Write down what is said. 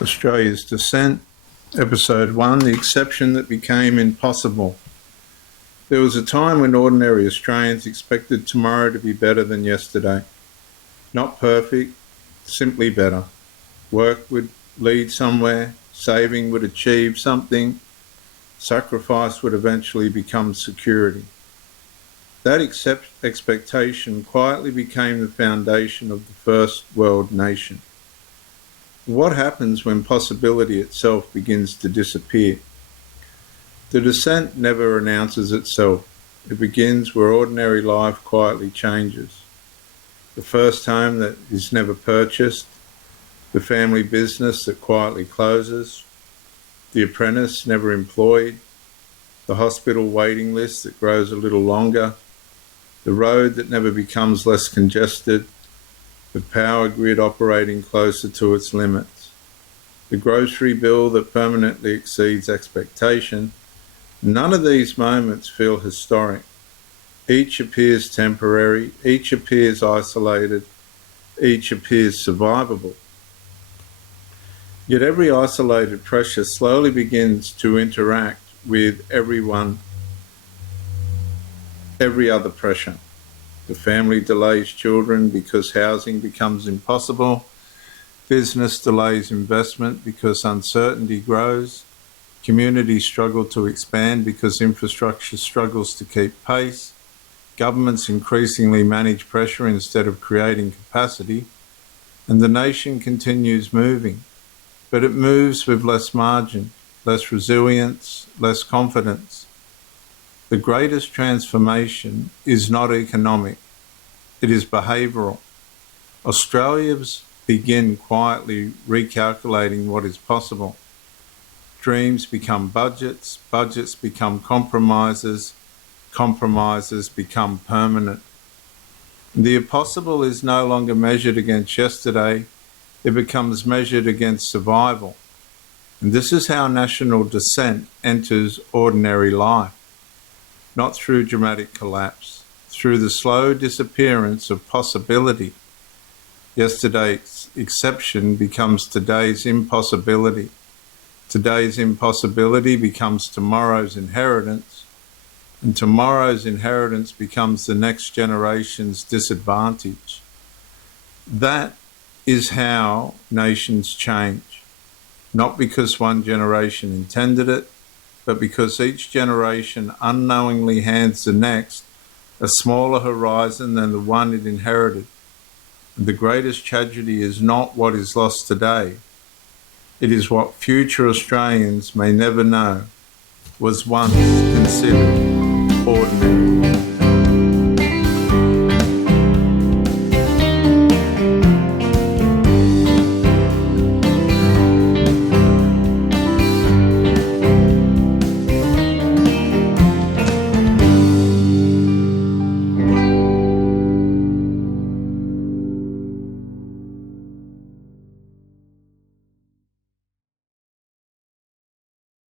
Australia's Descent, Episode 1, The Exception That Became Impossible. There was a time when ordinary Australians expected tomorrow to be better than yesterday. Not perfect, simply better. Work would lead somewhere, saving would achieve something, sacrifice would eventually become security. That expectation quietly became the foundation of the first world nation. What happens when possibility itself begins to disappear? The descent never announces itself. It begins where ordinary life quietly changes. The first home that is never purchased, the family business that quietly closes, the apprentice never employed, the hospital waiting list that grows a little longer, the road that never becomes less congested, the power grid operating closer to its limits, the grocery bill that permanently exceeds expectation. None of these moments feel historic. Each appears temporary, each appears isolated, each appears survivable. Yet every isolated pressure slowly begins to interact with every other pressure. The family delays children because housing becomes impossible. Business delays investment because uncertainty grows. Communities struggle to expand because infrastructure struggles to keep pace. Governments increasingly manage pressure instead of creating capacity. And the nation continues moving, but it moves with less margin, less resilience, less confidence. The greatest transformation is not economic, it is behavioural. Australians begin quietly recalculating what is possible. Dreams become budgets, budgets become compromises, compromises become permanent. The impossible is no longer measured against yesterday, it becomes measured against survival. And this is how national descent enters ordinary life. Not through dramatic collapse, through the slow disappearance of possibility. Yesterday's exception becomes today's impossibility. Today's impossibility becomes tomorrow's inheritance, and tomorrow's inheritance becomes the next generation's disadvantage. That is how nations change, not because one generation intended it, but because each generation unknowingly hands the next a smaller horizon than the one it inherited. And the greatest tragedy is not what is lost today, it is what future Australians may never know was once considered ordinary.